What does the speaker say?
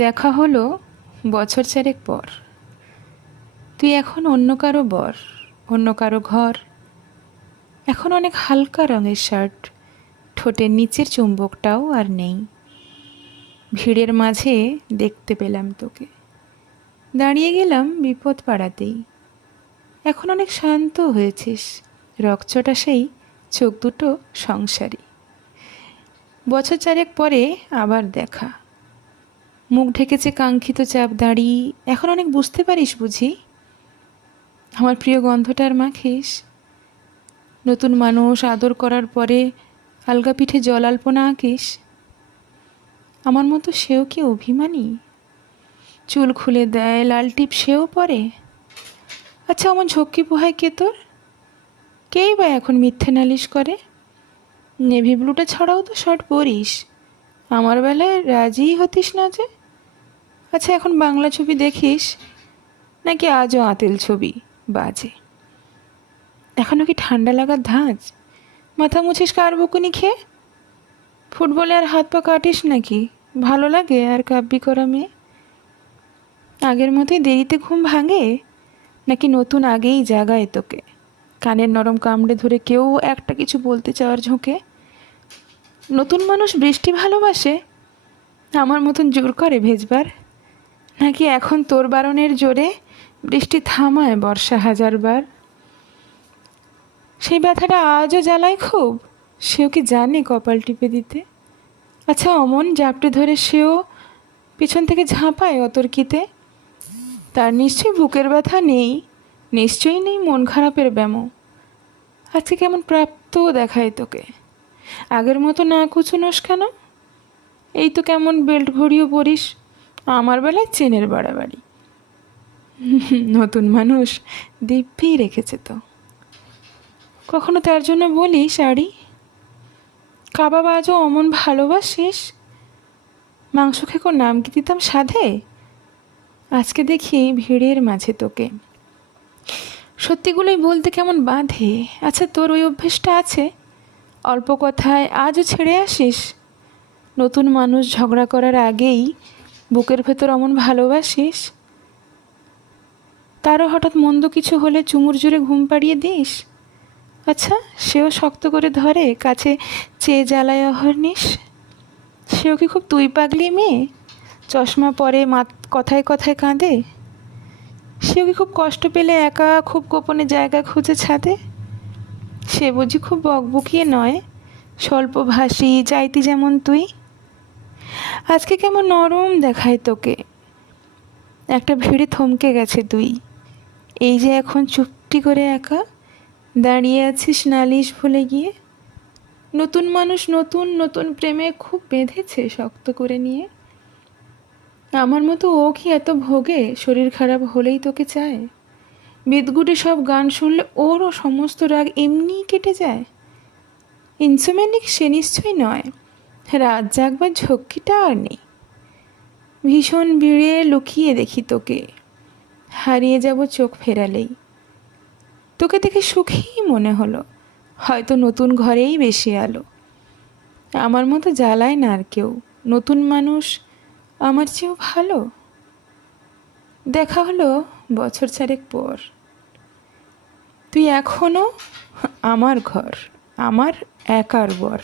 দেখা হলো বছর চারেক পর। তুই এখন অন্য কারো বর, অন্য কারো ঘর। এখন অনেক হালকা রঙের শার্ট, ঠোঁটের নিচের চুম্বকটাও আর নেই। ভিড়ের মাঝে দেখতে পেলাম তোকে, দাঁড়িয়ে গেলাম বিপদ পাড়াতেই। এখন অনেক শান্ত হয়েছিস, রকচটা সেই চোখ দুটো সংসারী। বছর চারেক পরে আবার দেখা, মুখ ঢেকেছে কাঙ্ক্ষিত চাপ দাড়ি। এখন অনেক বুঝতে পারিস বুঝি, আমার প্রিয় গন্ধটার মাখিস। নতুন মানুষ আদর করার পরে আলগা পিঠে জল আলপনা আঁকিস। আমার মতো সেও কি অভিমানী? চুল খুলে দেয়, লাল টিপ সেও পরে। আচ্ছা, আমার ঝক্কি পোহায় কে তোর? কেই বা এখন মিথ্যে নালিশ করে? নেভি ব্লুটা ছাড়াও তো শার্ট পরিস, আমার বেলায় রাজিই হতিস না যে। আচ্ছা, এখন বাংলা ছবি দেখিস নাকি আজও আঁতেল ছবি বাজে? এখনও কি ঠান্ডা লাগার ধাঁচ? মাথা মুছিস কার বকুনি খেয়ে? ফুটবলে আর হাত পা কাটিস নাকি? ভালো লাগে আর কাব্যি করা মেয়ে? আগের মতোই দেরিতে ঘুম ভাঙে, নাকি নতুন আগেই জাগায় তোকে কানের নরম কামড়ে ধরে কেউ একটা কিছু বলতে চাওয়ার ঝোঁকে? নতুন মানুষ বৃষ্টি ভালোবাসে, আমার মতন জোর করে ভেজবার? নাকি এখন তোর বারণের জোরে বৃষ্টি থামায় বর্ষা হাজারবার? সেই ব্যথাটা আজও জ্বালায় খুব, সেও কি জানে কপাল টিপে দিতে? আচ্ছা, অমন জাপটে ধরে সেও পিছন থেকে ঝাঁপায় অতর্কিতে। তার নিশ্চয়ই বুকের ব্যথা নেই, নিশ্চয়ই নেই মন খারাপের ব্যামো। আজকে কেমন প্রাপ্ত দেখায় তোকে, আগের মতো না কুচুনোস কেন? এই তো কেমন বেল্ট ঘড়িও পরিস, আমার বেলায় চেনের বাড়াবাড়ি। নতুন মানুষ দিব্যি রেখেছে তো। কখনো তার জন্য বলি শাড়ি? কাবাব আজও অমন ভালোবাসিস? মাংস খেকোর নাম কি দিতাম সাধে? আজকে দেখি ভিড়ের মাঝে তোকে, সত্যিগুলোই বলতে কেমন বাঁধে। আচ্ছা, তোর ওই অভ্যেসটা আছে, অল্প কথায় আজও ছেড়ে আসিস? নতুন মানুষ ঝগড়া করার আগেই বুকের ভেতর অমন ভালোবাসিস? তারও হঠাৎ মন্দ কিছু হলে চুমুর জোরে ঘুম পাড়িয়ে দিস? আচ্ছা, সেও শক্ত করে ধরে কাছে চেয়ে জ্বালায় অহর্নিশ? সেও কি খুব তুই পাগলি মেয়ে, চশমা পরে কথায় কথায় কাঁদে? সেও কি খুব কষ্ট পেলে একা খুব গোপনে জায়গা খুঁজে ছাদে? সে বুঝি খুব বকবকিয়ে নয়, স্বল্পভাষী, চাইতি যেমন তুই? আজকে কেমন নরম দেখায় তোকে, একটা ভিড়ে থমকে গেছে তুই। এই যে এখন চুপটি করে একা দাঁড়িয়ে আছিস নালিশ ভুলে গিয়ে। নতুন মানুষ নতুন নতুন প্রেমে খুব বেঁধেছে শক্ত করে নিয়ে। আমার মতো ও কি এত ভোগে, শরীর খারাপ হলেই তোকে চায়? বিদগুটে সব গান শুনলে ওরও সমস্ত রাগ এমনিই কেটে যায়। ইনসোমেনিক সে নিশ্চয়ই নয়, রাত জাগবার ঝক্কিটা আর নেই। ভীষণ ভিড়ে লুকিয়ে দেখি তোকে, হারিয়ে যাব চোখ ফেরালেই। তোকে দেখে সুখী মনে হলো, হয়তো নতুন ঘরেই বেশি আলো। আমার মতো জ্বালায় না আর কেউ, নতুন মানুষ আমার চেয়েও ভালো। দেখা হলো বছর চারেক পর। তুই এখনো আমার ঘর, আমার একার বর।